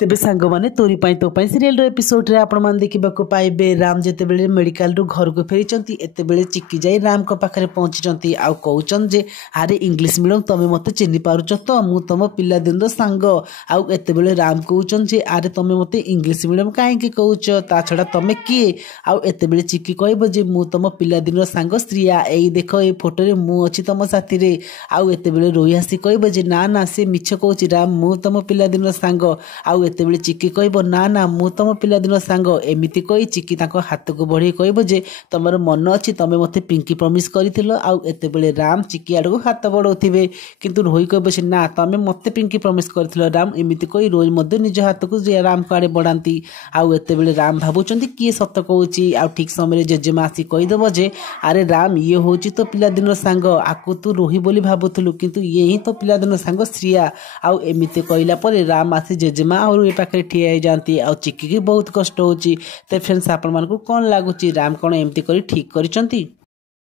तेबे सांग माने तोरी पाई तो पाई सीरियल एपिसोड रे आपण मान देखा पाइबे राम जिते बेले मेडिकल रु घर को फेरी एते बेले चिक्की जाई राम को पाखरे पहुंची आउ कहउचन जे अरे इंग्लिश मीडियम तमे मते चिन्हि पारुच तो मु तम पिला दिन सांग आउ एते बेले राम कहउचन जे अरे तमे मते इंग्लिश मीडियम काहे की कहउच ता छडा तमे किए आउ एते बेले चिक्की कहबो जे मु तम पिला दिन सांग श्रिया एई देखो ए फोटो रे मु अछि तम साथी रे आउ एते बेले रोई हसी कहबो जे ना ना से मिछ कहउची राम मु तम पिला दिन सांग आउ एतेबेले चिक्की कहबो ना ना मु तम पिला दिन सांग एमिति कही चिक्की ताको हाथ को बढ़ी कहबो जे तमर मन अछि तमे मते पिंकी प्रॉमिस करिथिलो आउ एतेबेले राम चिक्की आडको हाथ बढ़ौथिबे किंतु रोही कहबो से ना तमे मते पिंकी प्रॉमिस करिथिलो राम एमिति कही रोही मध्ये निज हाथ को जे राम को आडे बढ़ांती आउ एतेबेले राम भाबुचंती किए सत कहउची आउ ठीक समय जेजेमा आसी कहि देबो जे अरे राम ये होची तो पिला दिन सांग आकु तू रोही बोली भाबुथलु किंतु ये ही तो पिला दिन सांग श्रिया आउ एमिति कहला परे राम आसी जेजेमा और ए पाखे ठिया जाती आ चिक्की की बहुत कष्ट होची। तो फ्रेंड्स आपण मानकु कोन लागुची राम कोन एमती करी ठीक करिसंती।